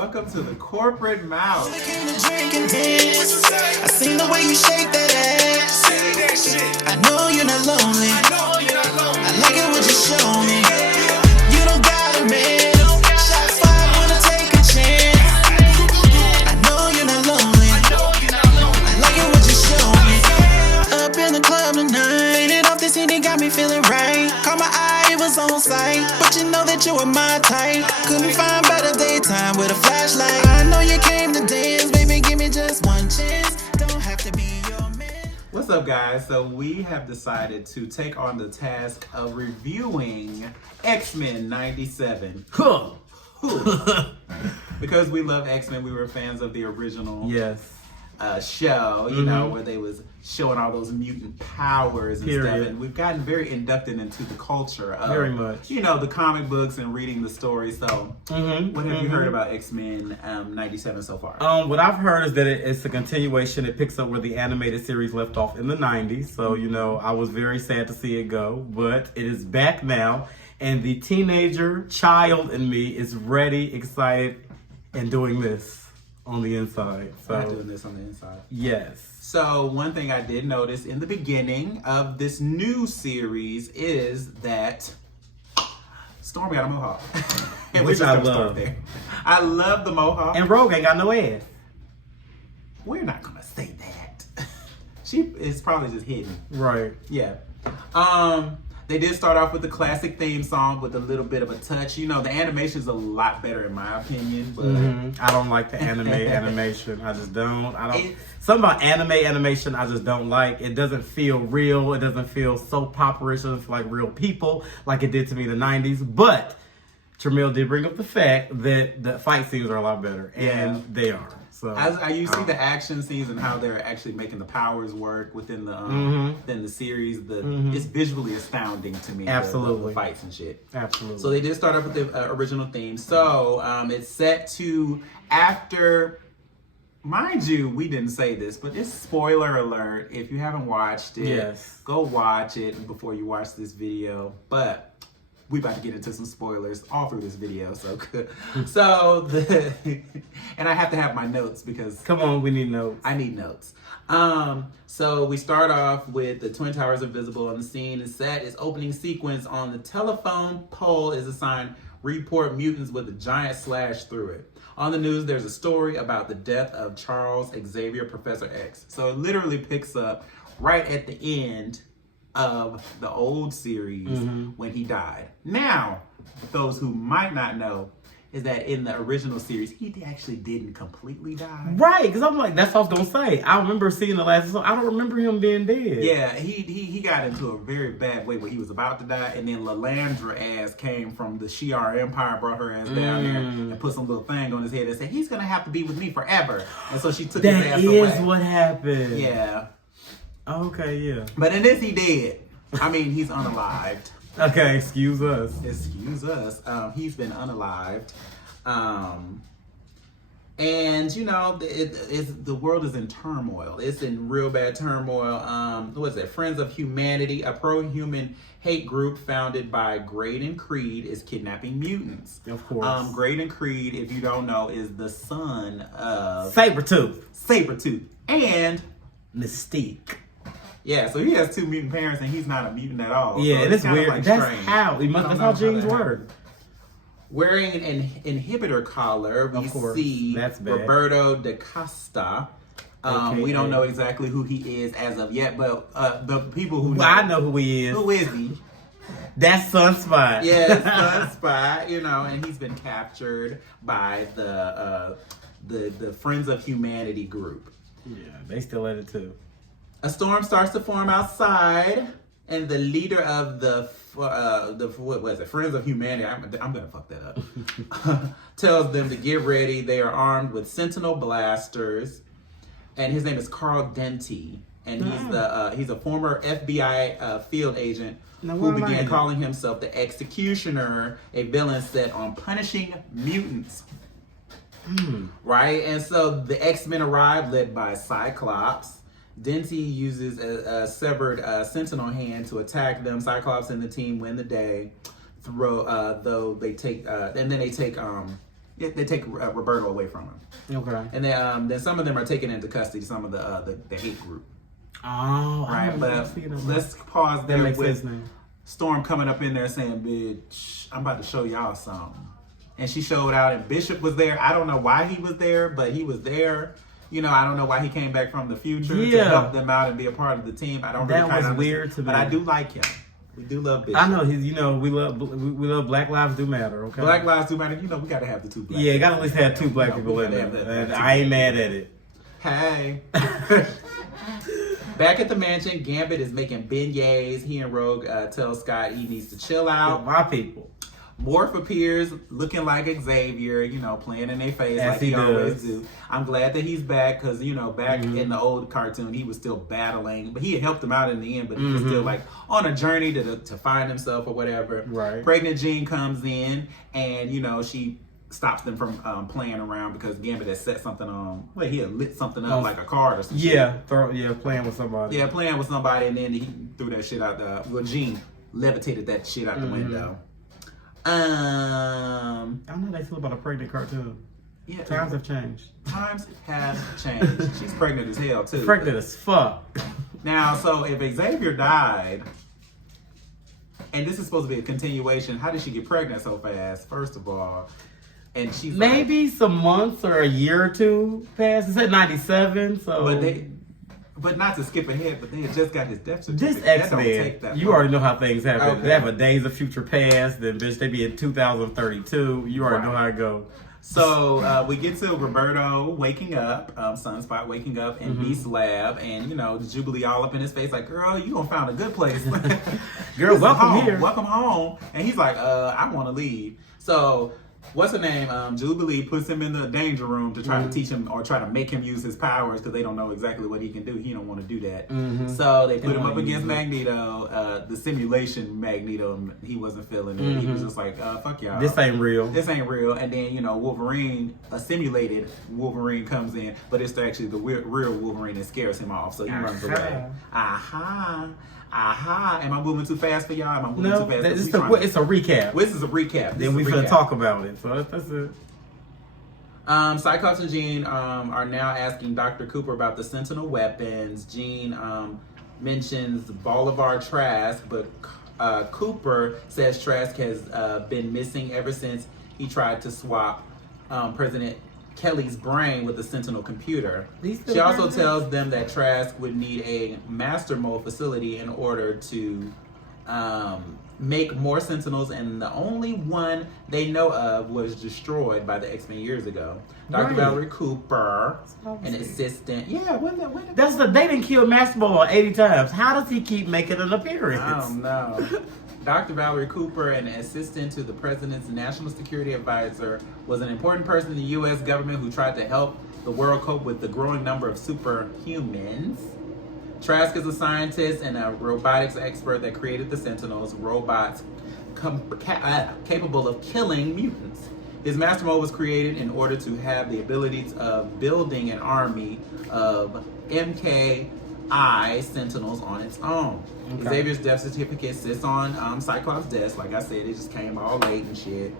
Welcome to the corporate mouth. I seen the way you shake that ass. I know you're not lonely. I like it what you show me. You don't gotta man. Shots fired when I take a chance. I know you're not lonely. I like it what you show me. Up in the club tonight, and off the CD got me feeling right. Caught my eye, it was on sight, but you know that you were my type. Couldn't find better daytime with a flashlight. I know you came to dance, baby, give me just one chance. Don't have to be your man. What's up, guys? So we have decided to take on the task of reviewing X-Men 97. Huh. Because we love X-Men, we were fans of the original Yes. show, you know, where they was showing all those mutant powers and stuff. Period. And we've gotten very inducted into the culture of, Very much. you know, the comic books and reading the stories. So what have you heard about X-Men 97 so far? What I've heard is that it's a continuation. It picks up where the animated series left off in the 90s. So, you know, I was very sad to see it go, but it is back now. And the teenager child in me is ready, excited, and doing this on the inside. So, Not doing this on the inside. yes. So one thing I did notice in the beginning of this new series is that Storm got a mohawk. And Which we're I just gonna start love. there. I love the mohawk. And Rogue ain't got no ass. We're not gonna say that. She is probably just hidden. Right. Yeah. They did start off with the classic theme song with a little bit of a touch. You know, the animation's a lot better in my opinion, but I don't like the animation. I just don't. It- Something about animation I just don't like. It doesn't feel real. It doesn't feel soap opera-ish. It doesn't feel like real people like it did to me in the 90s. But Tramil did bring up the fact that the fight scenes are a lot better. And Yeah. they are. So as you see the action scenes and how they're actually making the powers work within the within the series, it's visually astounding to me. Absolutely. the fights and shit. Absolutely. So they did start off with the original theme. So it's set to after. Mind you, we didn't say this, but it's spoiler alert. If you haven't watched it, Yes. go watch it before you watch this video. But we about to get into some spoilers all through this video, so good. And I have to have my notes because Come on, we need notes. I need notes. So we start off with the Twin Towers are visible on the scene and set. Its opening sequence on the telephone pole is a sign, report mutants with a giant slash through it. On the news, there's a story about the death of Charles Xavier, Professor X. So it literally picks up right at the end of the old series when he died. Now, those who might not know is that in the original series, he actually didn't completely die. Right, because I'm like, that's what I was going to say. I remember seeing the last episode. I don't remember him being dead. Yeah, he got into a very bad way where he was about to die, and then Lalandra ass came from the Shi'ar Empire, brought her ass down there and put some little thing on his head and said, he's gonna have to be with me forever. And so she took his That ass is away. what happened. Yeah. Okay, yeah. But in this he dead. I mean, he's unalived. Okay, excuse us. Excuse us. He's been unalived. And you know, the world is in turmoil. It's in real bad turmoil. What is it? Friends of Humanity, a pro-human hate group founded by Graydon Creed, is kidnapping mutants. Of course. Graydon Creed, if you don't know, is the son of Sabretooth. and Mystique. yeah. So he has two mutant parents, and he's not a mutant at all. Yeah, so and it's kinda weird. like That's strange. how. I don't That's know how genes that work. happened. Wearing an inhibitor collar, we Of course. see That's bad. Roberto da Costa. We don't know exactly who he is as of yet, but the people who know, I know who he is. who is he? That's Sunspot. Yes, Sunspot. You know, and he's been captured by the Friends of Humanity group. Yeah, they still at it too. A storm starts to form outside, and the leader of the what was it? Friends of Humanity. I'm gonna fuck that up. Tells them to get ready. They are armed with Sentinel blasters, and his name is Carl Denty, and he's a former FBI field agent Now, who what am I began in? calling himself the Executioner, a villain set on punishing mutants. Right, and so the X-Men arrive, led by Cyclops. Denty uses a severed Sentinel hand to attack them. Cyclops and the team win the day. Though they take, and then they take they take Roberto away from him. Okay. And then some of them are taken into custody. Some of the hate group. Oh, Right, but let's pause that there makes sense with now. Storm coming up in there saying, "Bitch, I'm about to show y'all something." And she showed out, and Bishop was there. I don't know why he was there, but he was there. You know, I don't know why he came back from the future to help them out and be a part of the team. I don't really That was weird to me. But I do like him. We do love Bishop. I know he's. You know, we love Black Lives Do Matter. Okay. Black Lives Do Matter. You know, we got to have the two black. Yeah, you got to at least have two black people in there, and I ain't mad at it. Hey. Back at the mansion, Gambit is making beignets. He and Rogue tell Scott he needs to chill out. My people. Morph appears looking like Xavier, you know, playing in their face As like he he always does. do. I'm glad that he's back because, you know, back in the old cartoon, he was still battling, but he had helped him out in the end, but he was still like on a journey to find himself or whatever. Right. Pregnant Jean comes in and, you know, she stops them from playing around because Gambit had set something on, he had lit something up like a card or something. Playing with somebody. Yeah, playing with somebody, and then he threw that shit out Jean levitated that shit out the window. I don't know how they feel about a pregnant cartoon. Yeah, Times have changed. Times have changed. She's pregnant as hell too. Pregnant as fuck. Now, so if Xavier died, and this is supposed to be a continuation, how did she get pregnant so fast? First of all, and she's Maybe some months or a year or two passed. It said 97, so. But not to skip ahead, but they had just got his death certificate. This That don't X-Men, take that you long. already know how things happen. Okay. They have a Days of Future Past, then bitch, they be in 2032. You already know how it go. So we get to Roberto waking up, Sunspot waking up in Beast Lab, and you know Jubilee all up in his face like, "Girl, you gonna find a good place, Girl, This is welcome home. here." Welcome home." And he's like, "I want to leave." So what's her name? Jubilee puts him in the danger room to try to teach him or try to make him use his powers because they don't know exactly what he can do. He don't want to do that. So they put him up against Magneto, the simulation Magneto. And he wasn't feeling it. He was just like, "Fuck y'all. This ain't real. This ain't real." And then, you know, Wolverine, a simulated Wolverine comes in, but it's actually the real Wolverine that scares him off. So he runs away. Am I moving too fast for y'all? Am I moving No, too fast? it's a recap. This is a recap. Then we're going to talk about it. So that's it. Cyclops and Jean are now asking Dr. Cooper about the Sentinel weapons. Jean mentions Bolivar Trask, but Cooper says Trask has been missing ever since he tried to swap President Kelly's brain with the Sentinel computer. She also tells them that Trask would need a master mold facility in order to make more Sentinels, and the only one they know of was destroyed by the X-Men years ago. Dr. Right. Valerie Cooper, an assistant. Yeah, They didn't kill Master Mold 80 times. How does he keep making an appearance? I don't know. Dr. Valerie Cooper, an assistant to the president's national security advisor, was an important person in the U.S. government who tried to help the world cope with the growing number of superhumans. Trask is a scientist and a robotics expert that created the Sentinels, robots capable of killing mutants. His master mold was created in order to have the abilities of building an army of MKI Sentinels on its own. Okay. Xavier's death certificate sits on Cyclops' desk. Like I said, it just came all late and shit.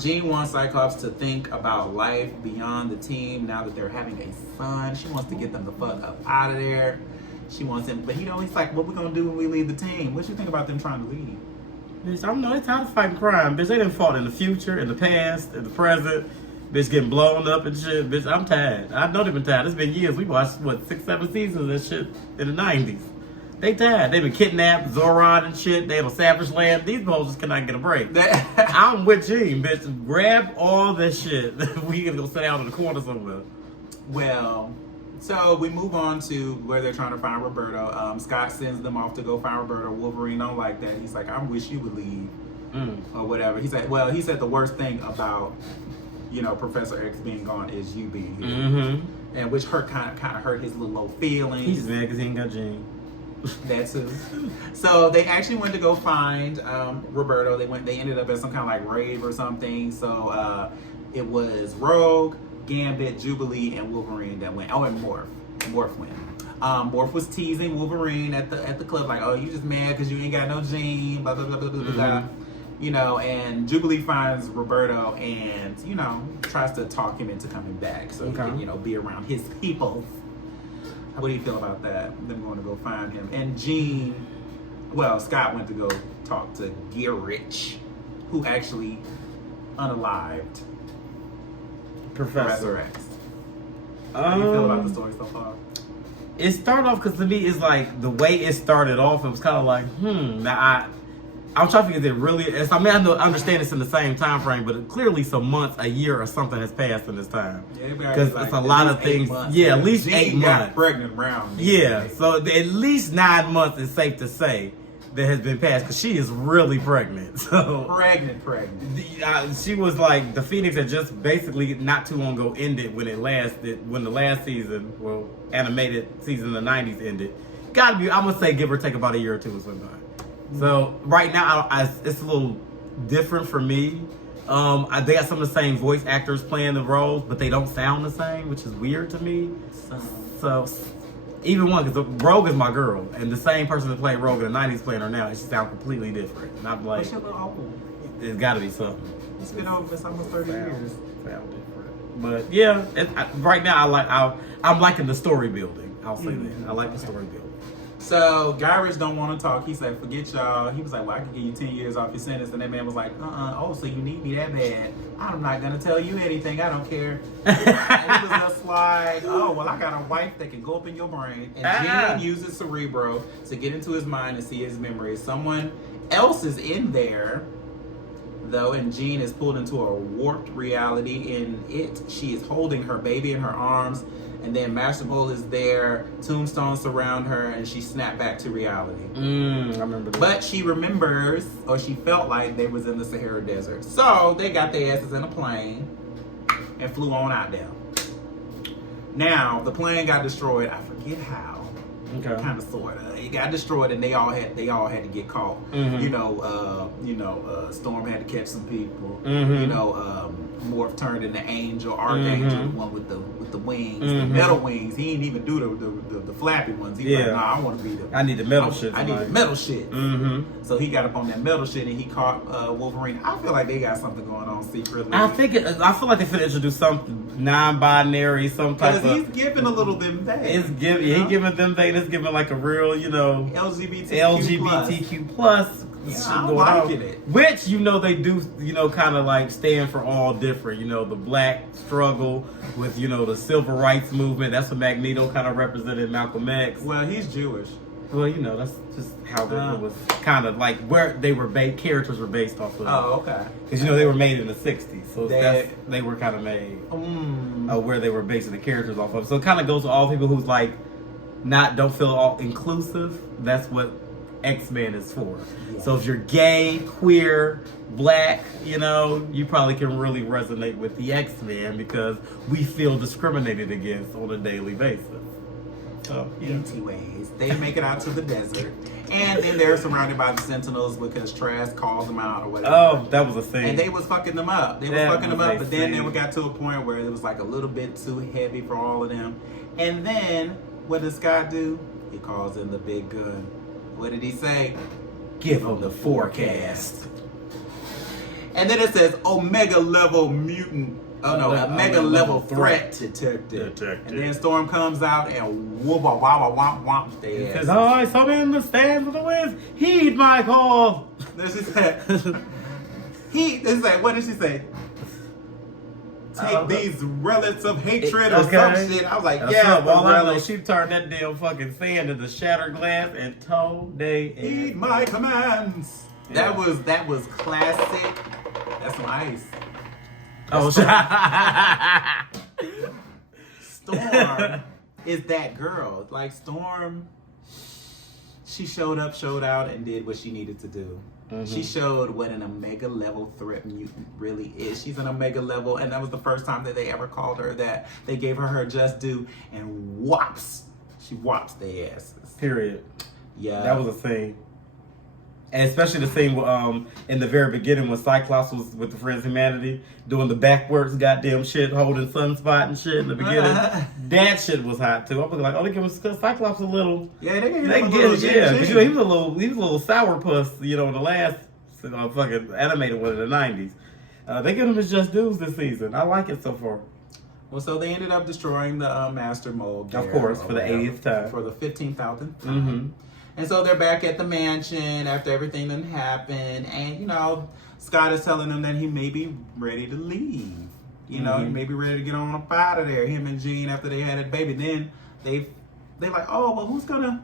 Jean wants Cyclops to think about life beyond the team now that they're having a son. She wants to get them the fuck up out of there. She wants him, but he's like, "What we gonna do when we leave the team?" What you think about them trying to leave? Bitch, I don't know. They're tired of fighting crime. Bitch, they done fought in the future, in the past, in the present. Bitch, getting blown up and shit. Bitch, I'm tired. I know they've been tired. It's been years. We watched, 6, 7 seasons of this shit in the 90s. They tired. They've been kidnapped, Zoran and shit. They have a savage land. These hoes just cannot get a break. I'm with Gene, bitch. Grab all this shit. We gonna go sit down in the corner somewhere. Well, so we move on to where they're trying to find Roberto. Scott sends them off to go find Roberto. Wolverine don't like that. He's like, "I wish you would leave," or whatever. He said the worst thing about, you know, Professor X being gone is you being here, and which kind of hurt his little old feelings. He's mad because he ain't got Gene. That too. So they actually went to go find Roberto. They ended up at some kind of like rave or something. So it was Rogue, Gambit, Jubilee, and Wolverine that went. Oh, and Morph. Morph went. Morph was teasing Wolverine at the club, like, "Oh, you just mad because you ain't got no Gene, blah blah blah blah blah blah." You know, and Jubilee finds Roberto and, you know, tries to talk him into coming back so he can, you know, be around his people. What do you feel about that? Them going to go find him. And Jean, well, Scott went to go talk to Garrett, who actually unalived Professor. resurrects. How do you feel about the story so far? It started off because to me, it's like the way it started off. It was kind of like, Now I'm trying to figure if it really is. I mean, I understand it's in the same time frame, but clearly some months, a year, or something has passed in this time. Yeah, because like, it's a lot of things. Yeah, at least Jean 8 got months. pregnant around. Yeah, so at least 9 months is safe to say that has been passed because she is really pregnant. So Pregnant. she was like the Phoenix had just basically not too long ago ended when the last season, well, animated season in the 90s ended. Gotta be, I'm gonna say give or take about a year or two has went by. So right now it's a little different for me. They got some of the same voice actors playing the roles, but they don't sound the same, which is weird to me. So even one, because Rogue is my girl, and the same person that played Rogue in the 90s playing her now, and she sounds completely different. And I'm like, What's your little old? it's got to be something. It's been over. It's almost 30 years. Sound different. But yeah, right now I'm liking the story building. I'll say that. I like the story building. So Garrett don't want to talk. He said, "Forget y'all." He was like, "Well, I can give you 10 years off your sentence." And that man was like, "Oh, so you need me that bad? I'm not gonna tell you anything. I don't care." And he was just like, "Oh, well, I got a wife that can go up in your brain." And Jean uses Cerebro to get into his mind and see his memories. Someone else is in there, though, and Jean is pulled into a warped reality. In it, she is holding her baby in her arms. And then Master Mole is there, tombstones surround her, and she snapped back to reality. I remember that. But she remembers, or she felt like they was in the Sahara Desert. So they got their asses in a plane and flew on out there. Now, the plane got destroyed. I forget how. Okay. Kind of, sort of. It got destroyed, and they all had to get caught. You know, Storm had to catch some people. You know, Morph turned into Angel, Archangel, the one with the wings, the metal wings. He didn't even do the flappy ones. He was like, "Nah, I want to be the. I need the metal shit. I need the metal shit." So he got up on that metal shit, and he caught Wolverine. I feel like they got something going on secretly. I feel like they finna introduce something non-binary, some type of. Because he's giving a little bit back. He giving them things. It's giving like a real, you know, LGBTQ plus. Yeah, shit I'm going liking on. it. Which, you know, they do, you know, kind of like stand for all different. You know, the black struggle with, you know, the civil rights movement. That's what Magneto kind of represented, Malcolm X. Well, he's Jewish. Well, you know, that's just how it was kind of like where they were characters were based off of. Oh, okay. Because, you know, they were made in the 60s. So they were kind of made where they were basing the characters off of. So it kind of goes to all people who's like, don't feel all inclusive. That's what X-Men is for. Yeah. So if you're gay, queer, black, you know, you probably can really resonate with the X-Men because we feel discriminated against on a daily basis. So, yeah. Anyways, they make it out to the desert, and then they're surrounded by the Sentinels because Trask calls them out or whatever. Oh, that was a thing. And they was fucking them up. But then they got to a point where it was like a little bit too heavy for all of them. And then, what does Scott do? He calls in the big gun. What did he say? Give them the forecast. And then it says Omega level mutant. Oh no, Omega level threat detected. And then Storm comes out and whoop wah wah wah wah their ass. Says, "I summon the stand of the winds. Heed my call." Then she said, what did she say? Take these relics of hatred or some shit. I was like, yeah, all I know, she turned that damn fucking sand into shattered glass and told they heed my commands. Yeah. That was classic. That's some ice. Storm is that girl. Like Storm, she showed out, and did what she needed to do. She showed what an Omega level threat mutant really is. She's an Omega level, and that was the first time that they ever called her that. They gave her just due, and she whops their asses. Period. Yeah, that was a thing. And especially the scene in the very beginning when Cyclops was with the Friends of Humanity doing the backwards goddamn shit, holding Sunspot and shit in the beginning. That shit was hot too. I was like, oh, they give Cyclops a little. Yeah, they get him a little. Yeah, because he was a little sourpuss, you know, in the last fucking animated one in the 90s. They give him his just dues this season. I like it so far. Well, so they ended up destroying the Master Mold. Of course, for the 80th time. For the 15,000th time. Mm-hmm. And so they're back at the mansion after everything that happened. And, you know, Scott is telling them that he may be ready to leave. You know, he may be ready to get on up out of there. Him and Jean, after they had a baby. Then they're like, oh, well, who's going to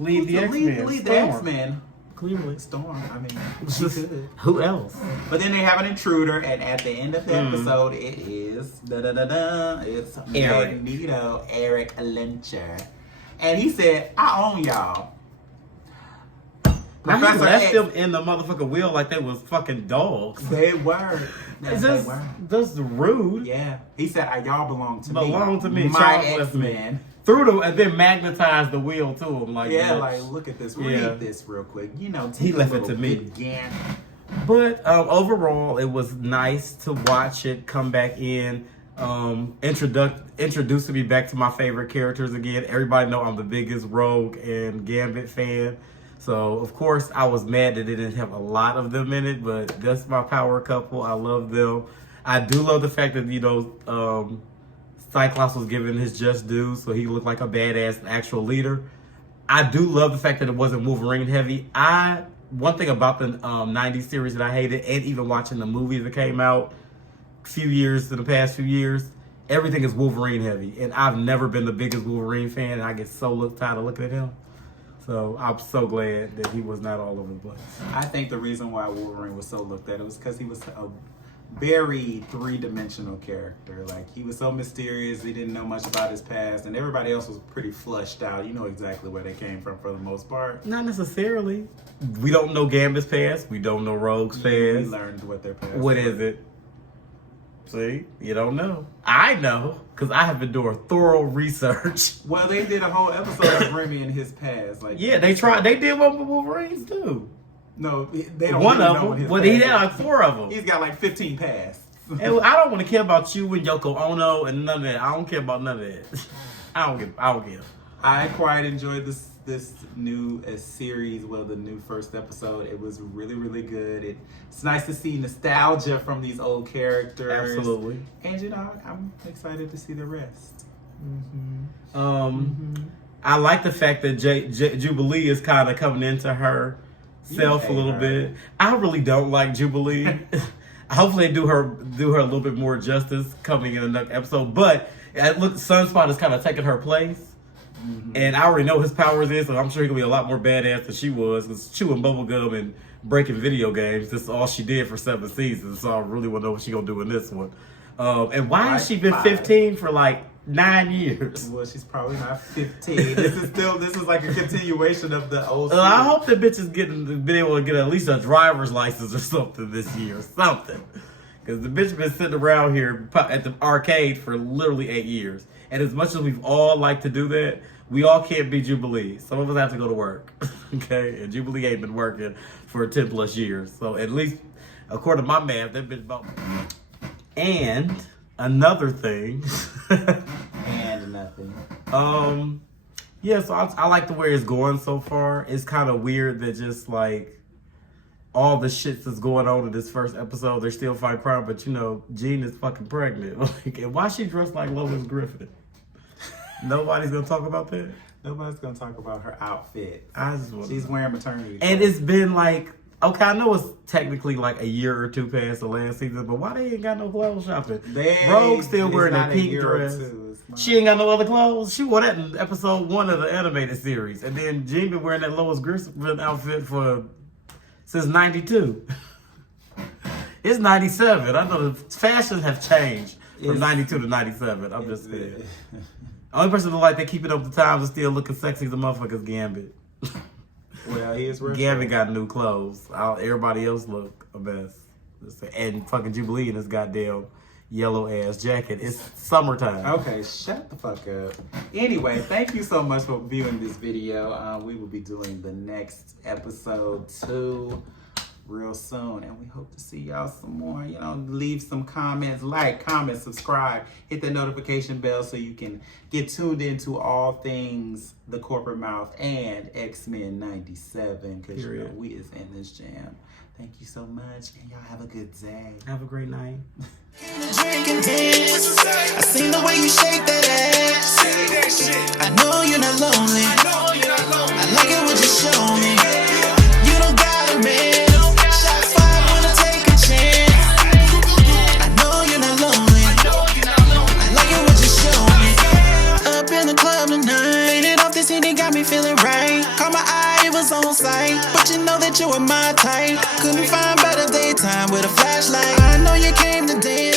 Lead the X-Men. Lead the X-Men. Clearly. Storm. I mean, she could. Who else? But then they have an intruder, and at the end of the episode, it is it's Eric. Magneto, Eric Lyncher, and he said, "I own y'all." Now he Professor left X, them in the motherfucking wheel like they was fucking dogs. they were. It's They just, were. that's rude. Yeah, he said, "Y'all belong to me." Belong to me. My Charles left me. X-Men. Through them and then magnetized the wheel to him. Like, Yeah, bitch. like look at this. Yeah. Read this real quick. You know, He take a left it little to me. good gant. But overall, it was nice to watch it come back in. Introducing me back to my favorite characters again. Everybody know I'm the biggest Rogue and Gambit fan. So, of course, I was mad that they didn't have a lot of them in it, but that's my power couple. I love them. I do love the fact that, you know, Cyclops was given his just due, so he looked like a badass actual leader. I do love the fact that it wasn't Wolverine heavy. One thing about the 90s series that I hated, and even watching the movies that came out in the past few years, everything is Wolverine heavy. And I've never been the biggest Wolverine fan, and I get so tired of looking at him. So I'm so glad that he was not all over the place. I think the reason why Wolverine was so looked at was because he was a very three-dimensional character. Like, he was so mysterious, he didn't know much about his past, and everybody else was pretty flushed out. You know exactly where they came from for the most part. Not necessarily. We don't know Gambit's past. We don't know Rogue's past. We learned what their past What was. is it? See, you don't know. I know, because I have been doing thorough research. Well, they did a whole episode of Remy and his past. Like, Yeah, they tried. They did one with Wolverines too. No, they don't One really of know what them. his Well, he past had is. like 4 of them. He's got like 15 pasts. And I don't want to care about you and Yoko Ono and none of that. I don't care about none of that. I don't care. I quite enjoyed this new series. Well, the new first episode. It was really, really good. It's nice to see nostalgia from these old characters. Absolutely. And you know, I'm excited to see the rest. I like the fact that Jubilee is kind of coming into her self a hate little her. bit. I really don't like Jubilee. Hopefully they do her a little bit more justice coming in another episode. But look, Sunspot is kind of taking her place. And I already know his powers is, so I'm sure he's going to be a lot more badass than she was. Because chewing bubblegum and breaking video games, this is all she did for 7 seasons. So I really want to know what she's going to do in this one. And why has she been 15 for like 9 years? Well, she's probably not 15. This is like a continuation of the old. I hope the bitch is been able to get at least a driver's license or something this year. Something. Because the bitch been sitting around here at the arcade for literally 8 years. And as much as we've all liked to do that, we all can't be Jubilee. Some of us have to go to work. Okay? And Jubilee ain't been working for 10 plus years. So at least, according to my math, that bitch about... And another thing... And nothing. Yeah, so I like the way it's going so far. It's kind of weird that just like all the shit that's going on in this first episode, they're still fighting crime, but you know, Jean is fucking pregnant. Like, and why she dressed like Lois Griffin? Nobody's gonna talk about that. Nobody's gonna talk about her outfit. I just want. She's wearing maternity. And clothes. it's been like, okay, I know it's technically like a year or 2 past the last season, but why they ain't got no clothes shopping? Rogue still it's wearing not that pink year or dress. 2, it's not. She ain't got no other clothes. She wore that in episode 1 of the animated series. And then Jean been wearing that Lois Griffin outfit since 92. It's 97. I know the fashions have changed from 92 to 97. I'm just saying. Only person that like they keep it up the times and still looking sexy as a motherfucker's Gambit. Well, he is rich. Gambit got new clothes. Everybody else look a mess. And fucking Jubilee in this goddamn yellow ass jacket. It's summertime. Okay, shut the fuck up. Anyway, thank you so much for viewing this video. We will be doing the next episode 2 real soon, and we hope to see y'all some more. You know, leave some comments, like, comment, subscribe, hit the notification bell so you can get tuned into all things The Corporate Mouth and X-Men 97, because you know we is in this jam. Thank you so much, and y'all have a good day. Have a great night. Drink and dance. I seen the way you shake that ass. I know you're not lonely. I like it what you show me. You don't got a man. Shot five, wanna take a chance. I know you're not lonely. I like it what you show me. Up in the club tonight, it off this Henny got me feeling right. Caught my eye, it was on sight, but you know that you were my type. Couldn't find better daytime with a flashlight. I know you came to dance.